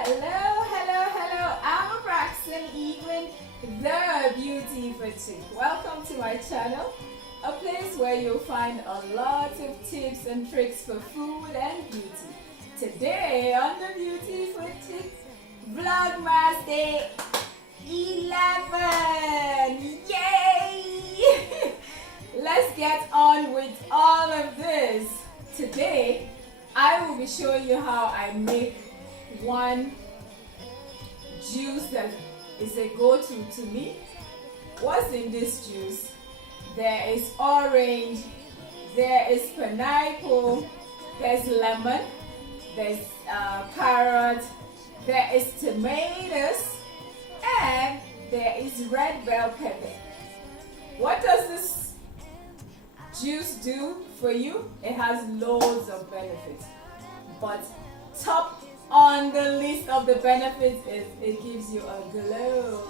Hello, hello, hello. I'm Braxton Evelyn, the beauty fanatic. Welcome to my channel, a place where you'll find a lot of tips and tricks for food and beauty. Today on the Beauty Fanatic, Vlogmas Day 11. Yay! Let's get on with all of this. Today, I will be showing you how I make one juice that is a go-to to me. What's in this juice? There is orange, there is pineapple, there's lemon, there's carrot, there is tomatoes, and there is red bell pepper. What does this juice do for you? It has loads of benefits, but top on the list of the benefits is it gives you a glow.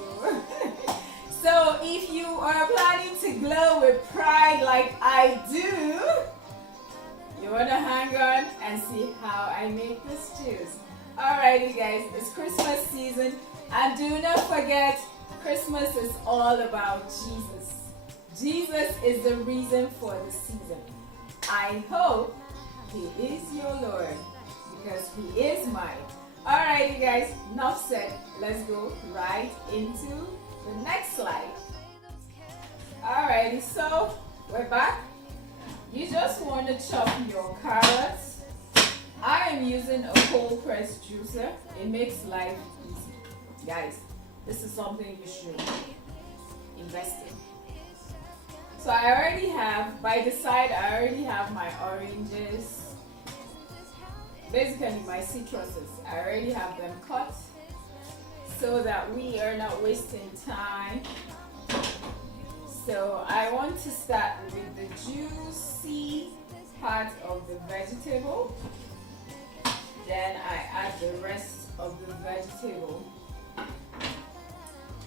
So if you are planning to glow with pride like I do, you want to hang on and see how I make this juice. Alrighty guys, it's Christmas season, and do not forget, Christmas is all about Jesus. Jesus is the reason for the season. I hope He is your Lord, because He is mine. Alrighty guys, enough said. Let's go right into the next slide. Alrighty, so we're back. You just want to chop your carrots. I am using a cold press juicer. It makes life easy. Guys, this is something you should invest in. So I already have, by the side, I already have my oranges. Basically my citruses. I already have them cut so that we are not wasting time. So I want to start with the juicy part of the vegetable. Then I add the rest of the vegetable.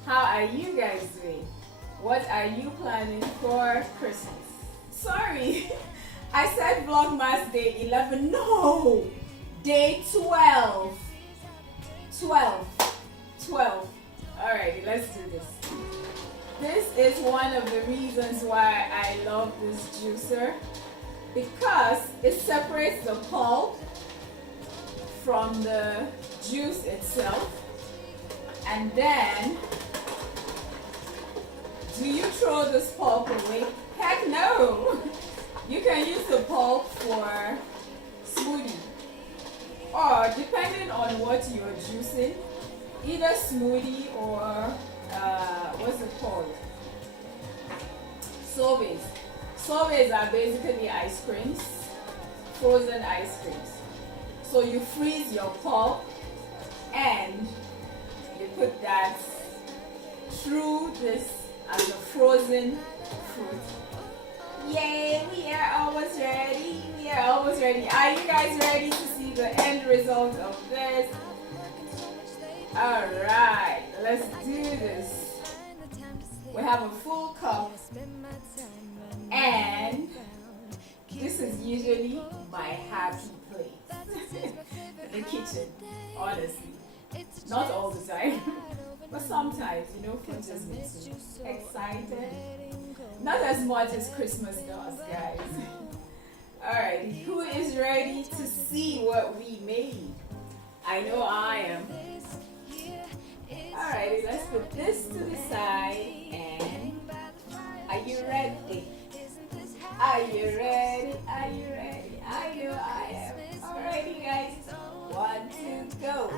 How are you guys doing? What are you planning for Christmas? Sorry, I said Vlogmas Day 11. No! Day 12. 12. Alrighty, let's do this. This is one of the reasons why I love this juicer, because it separates the pulp from the juice itself. And then, do you throw this pulp away? Heck no! You can use the pulp for smoothie. Or depending on what you're juicing, either smoothie or what's it called? Sorbets. Sorbets are basically ice creams, frozen ice creams. So you freeze your pulp and you put that through this as a frozen fruit. Yay, we are almost ready. We are almost ready. Are you guys ready to see the end result of this? Alright, let's do this. We have a full cup, and this is usually my happy place. The kitchen, honestly. Not all the time, but sometimes, you know, food just makes me excited. Not as much as Christmas does, guys. Alright, who is ready to see what we made? I know I am. Alright, let's put this to the side, and are you ready? Are you ready? Are you ready? I know I am. Alrighty guys, 1, 2, go.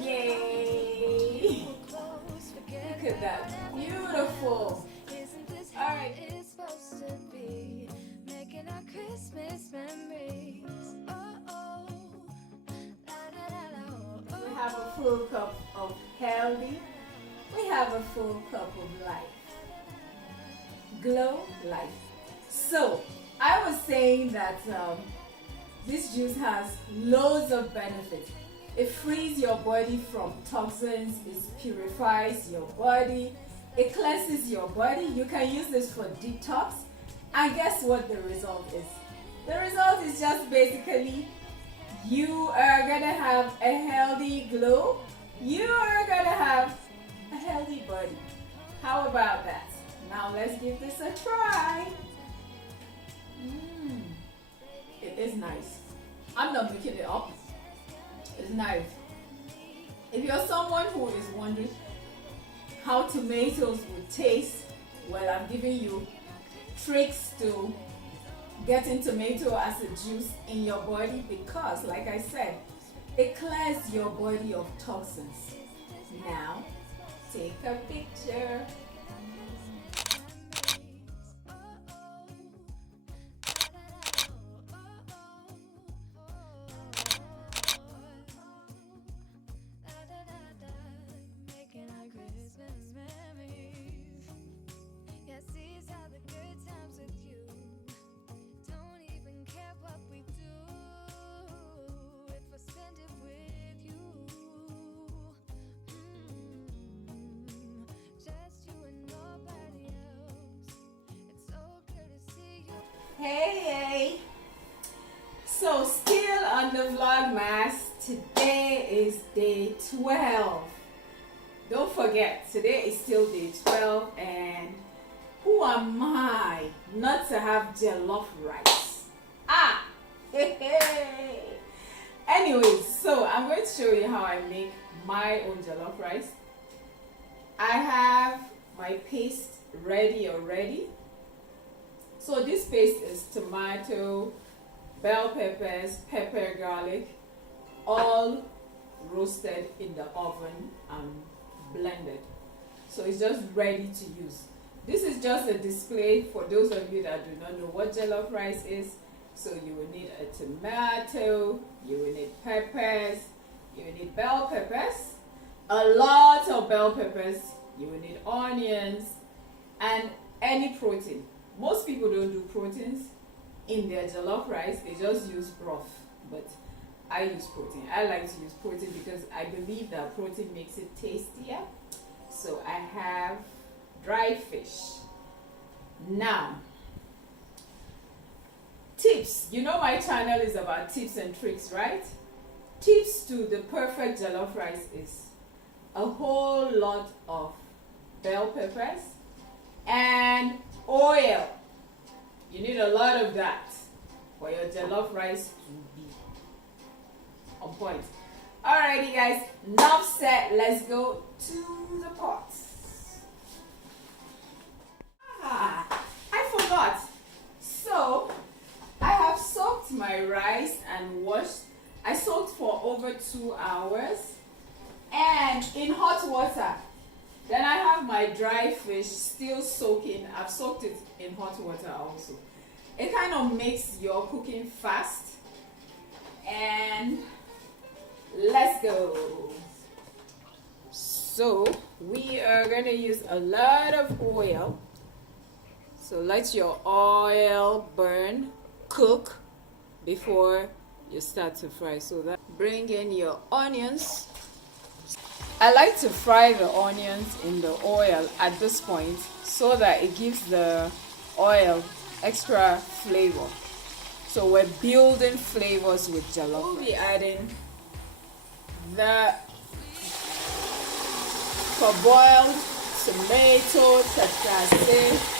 Yay! Look at that, beautiful. Alright. It's supposed to be making our Christmas memories. We have a full cup of healthy. We have a full cup of life. Glow life. So, I was saying that this juice has loads of benefits. It frees your body from toxins, it purifies your body, it cleanses your body. You can use this for detox. And guess what the result is? The result is just basically you are gonna have a healthy glow you are gonna have a healthy body. How about that? Now let's give this a try. It is nice. I'm not making it up. It's nice. If you're someone who is wondering how tomatoes would taste, well, I'm giving you tricks to getting tomato as a juice in your body, because like I said, it clears your body of toxins. Now take a picture. Making our Christmas memories. Yes, these are the good times with you. Don't even care what we do if I spend it with you. Just you and nobody else. It's so good to see you. Hey! So still on the Vlogmas, today is day 12. Don't forget, today is still day 12, and who am I not to have jollof rice? Anyways, so I'm going to show you how I make my own jollof rice. I have my paste ready already. So this paste is tomato, bell peppers, pepper, garlic, all roasted in the oven and blended. So it's just ready to use. This is just a display for those of you that do not know what jollof rice is. So you will need a tomato, you will need peppers, you will need bell peppers, a lot of bell peppers, you will need onions, and any protein. Most people don't do proteins in their jollof rice, they just use broth, but I use protein. I like to use protein because I believe that protein makes it tastier. So I have dried fish. Now, tips. You know my channel is about tips and tricks, right? Tips to the perfect jollof rice is a whole lot of bell peppers and oil. You need a lot of that for your jollof rice to be on point. Alrighty guys, enough said, let's go to the pot. I forgot. So I have soaked my rice and washed. I soaked for over 2 hours and in hot water. Then I have my dry fish still soaking. I've soaked it in hot water also. It kind of makes your cooking fast. And let's go. So we are going to use a lot of oil. So let your oil burn, cook before you start to fry. So that bring in your onions. I like to fry the onions in the oil at this point so that it gives the oil extra flavor. So we're building flavors with jollof. We'll be adding the parboiled tomato tatase.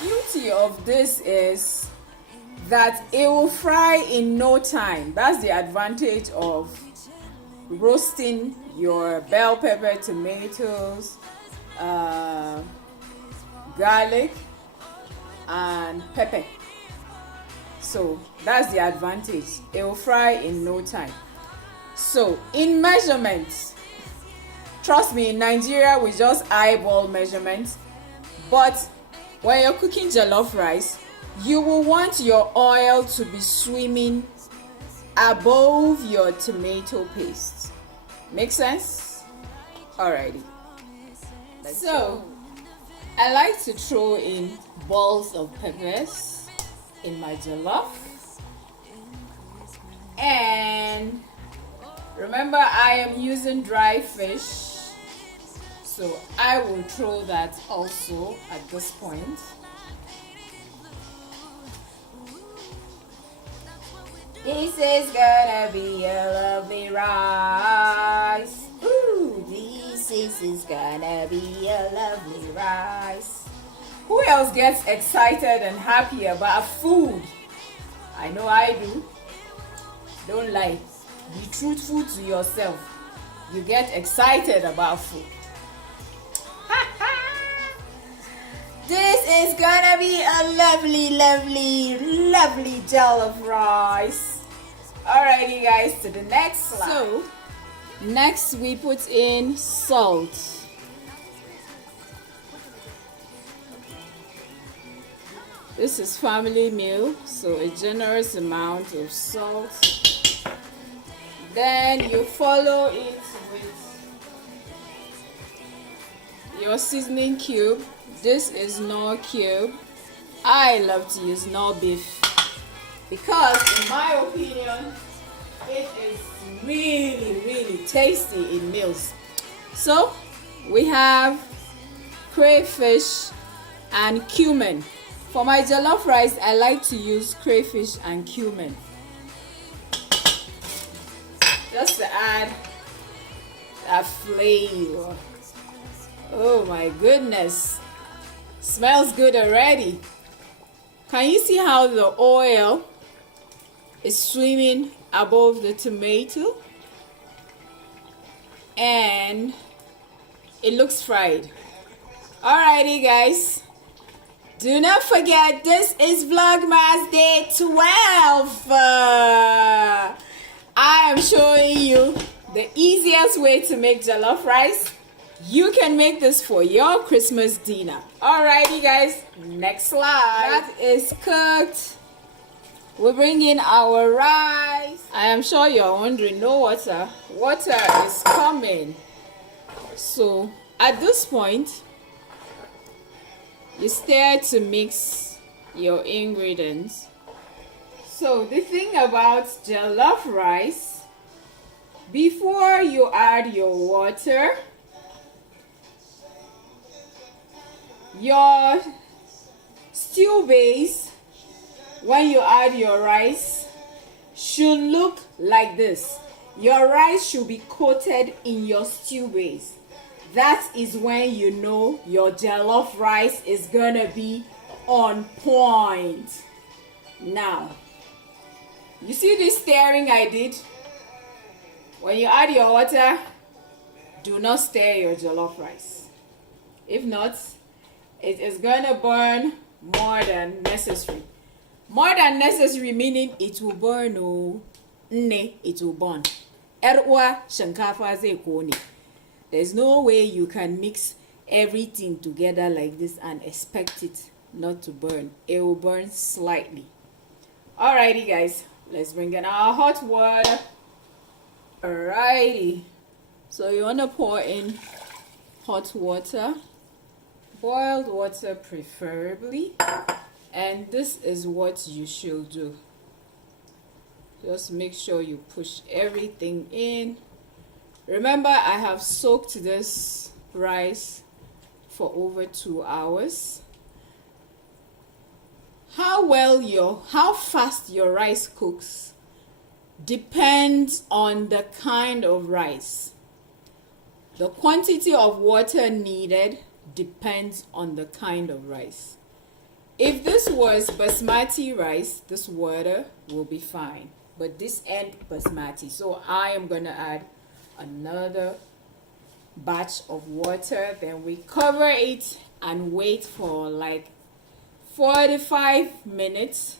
Beauty of this is that it will fry in no time. That's the advantage of roasting your bell pepper, tomatoes, garlic and pepper. So that's the advantage. It will fry in no time. So in measurements, trust me, in Nigeria we just eyeball measurements, but when you're cooking jollof rice, you will want your oil to be swimming above your tomato paste. Make sense? Alrighty. So I like to throw in balls of peppers in my jollof. And remember, I am using dry fish. So I will throw that also at this point. This is gonna be a lovely rice. is gonna be a lovely rice. Who else gets excited and happy about food? I know I do. Don't lie. Be truthful to yourself. You get excited about food. This is gonna be a lovely, lovely, lovely jollof rice. Alrighty guys, to the next slide. So, next we put in salt. This is family meal, so a generous amount of salt. Then you follow it with your seasoning cube. This is Knorr cube. I love to use Knorr beef because, in my opinion, it is really, really tasty in meals. So we have crayfish and cumin. For my jollof rice, I like to use crayfish and cumin, just to add that flavor. Oh my goodness, smells good already. Can you see how the oil is swimming above the tomato? And it looks fried. Alrighty guys, do not forget this is Vlogmas Day 12. I am showing you the easiest way to make jollof rice. You can make this for your Christmas dinner. Alrighty guys, next slide. That is cooked. We bring in our rice. I am sure you're wondering, no water. Water is coming. So at this point, you stir to mix your ingredients. So the thing about jollof rice, before you add your water, your stew base, when you add your rice, should look like this. Your rice should be coated in your stew base. That is when you know your jollof rice is gonna be on point. Now, you see this stirring I did? When you add your water, do not stir your jollof rice. If not, it is gonna burn more than necessary. More than necessary meaning it will burn. Oh, it will burn. Erwa shankafa zai kone. There's no way you can mix everything together like this and expect it not to burn. It will burn slightly. Alrighty guys, let's bring in our hot water. Alrighty, so you want to pour in hot water, boiled water preferably, and this is what you should do. Just make sure you push everything in. Remember, I have soaked this rice for over 2 hours. How fast your rice cooks depends on the kind of rice. The quantity of water needed depends on the kind of rice. If this was basmati rice, this water will be fine. But this ain't basmati, so I am gonna add another batch of water. Then we cover it and wait for like 45 minutes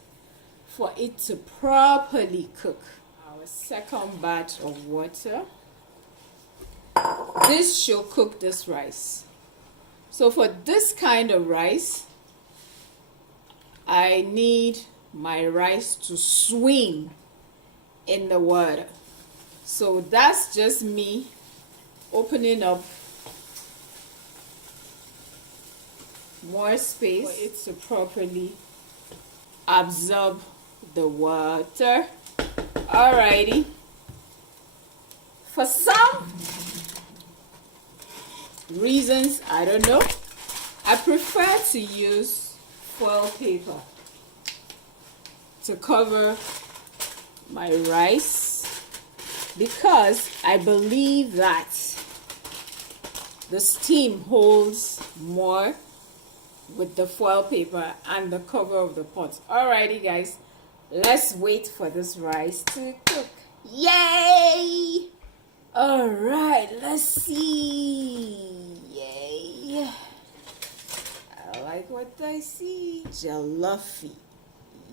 for it to properly cook. Our second batch of water. This should cook this rice. So for this kind of rice, I need my rice to swim in the water. So that's just me opening up more space for it to properly absorb the water. Alrighty. For some reasons, I don't know, I prefer to use foil paper to cover my rice because I believe that the steam holds more with the foil paper and the cover of the pot. Alrighty guys, let's wait for this rice to cook. Yay! Alright, let's see. Yay! I like what I see. Jollof.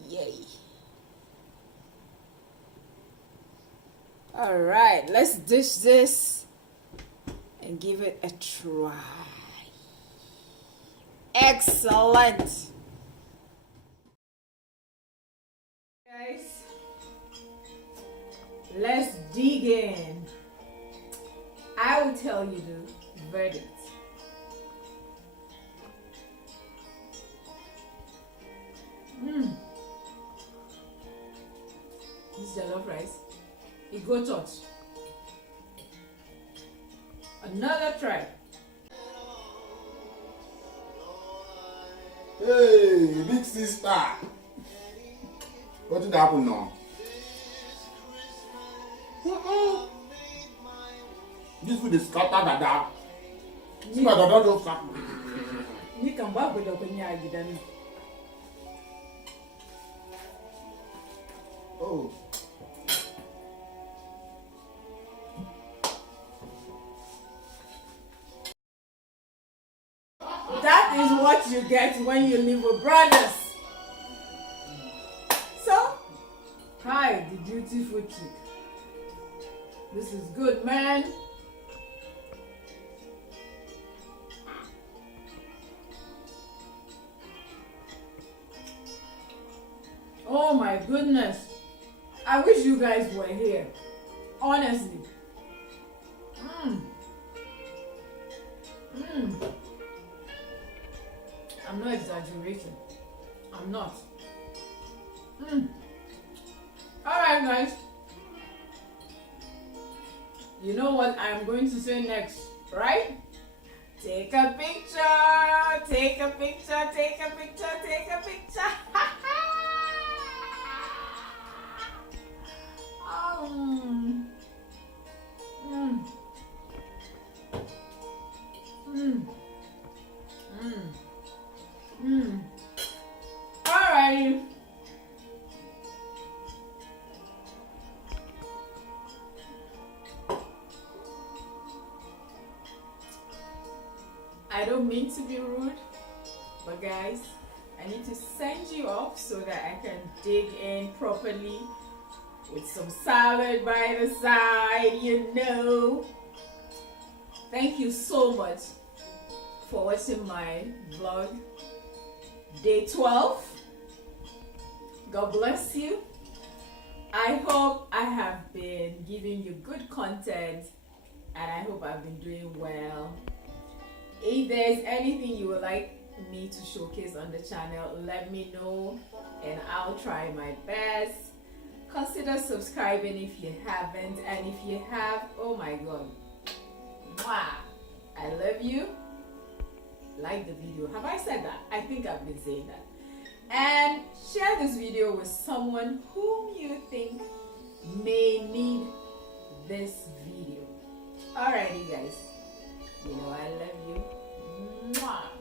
Yay! Alright, let's dish this and give it a try. Excellent! Guys, let's dig in. I will tell you the verdict. This jollof rice, it go touch. Another try. Hey, big sister. What did happen now? This food is scatter dada. See my dada don't scatter. Ni kan ba ku da kunya a gidan nan. Oh. That is what you get when you live with brothers. So, hi, the beautiful chick. This is good, man. Oh my goodness. I wish you guys were here. Honestly. I'm not exaggerating. I'm not. Alright guys. You know what I'm going to say next, right? Take a picture, take a picture, take a picture, take a picture. Alrighty. I don't mean to be rude, but guys, I need to send you off so that I can dig in properly with some salad by the side, you know. Thank you so much for watching my vlog, day 12. God bless you. I hope I have been giving you good content and I hope I've been doing well. If there's anything you would like me to showcase on the channel, let me know and I'll try my best. Consider subscribing if you haven't, and if you have, oh my god, mwah, I love you. Like the video. Have I said that? I think I've been saying that. And share this video with someone whom you think may need this video. Alrighty guys, you know I love you. Mwah.